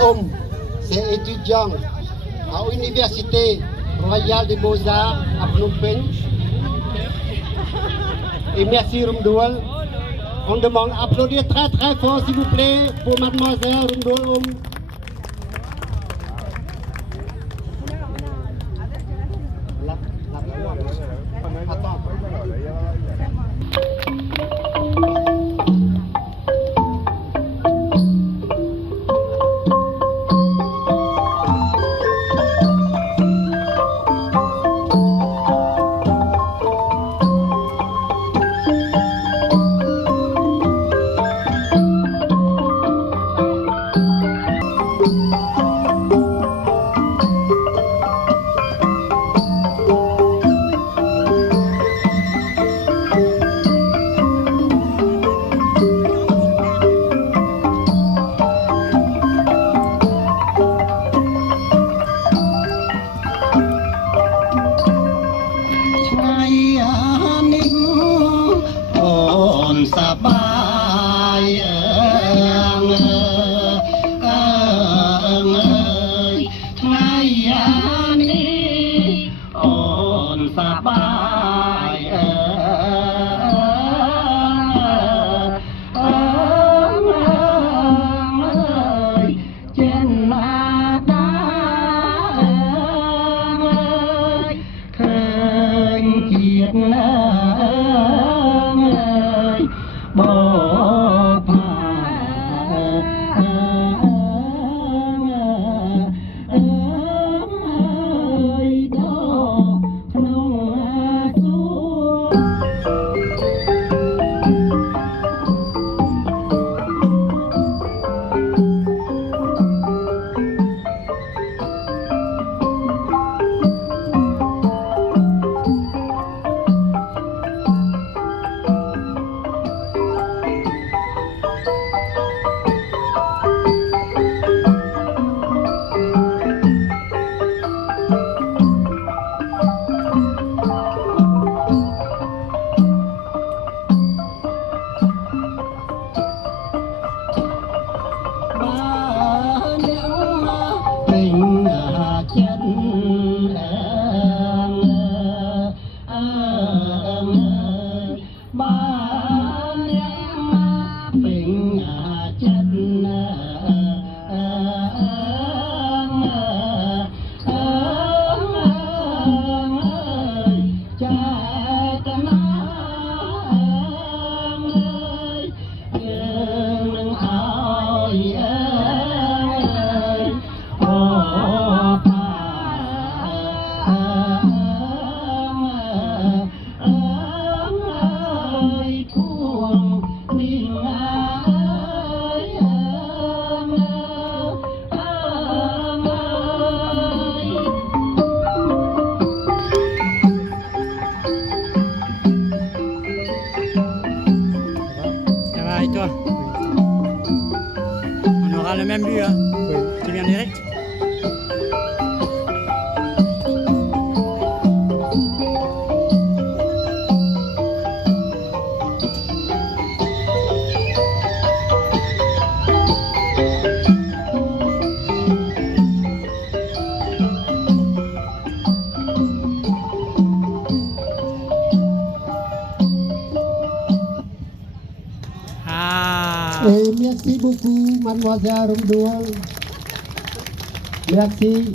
Homme, c'est étudiant à l'Université Royale des Beaux-Arts à Phnom Penh. Et merci Rumdoul. On demande d'applaudir très très fort s'il vous plaît pour mademoiselle Rumdoul. On aura le même but, hein? Oui. Tu viens direct? Et merci beaucoup, mademoiselle Rumdoul. Merci.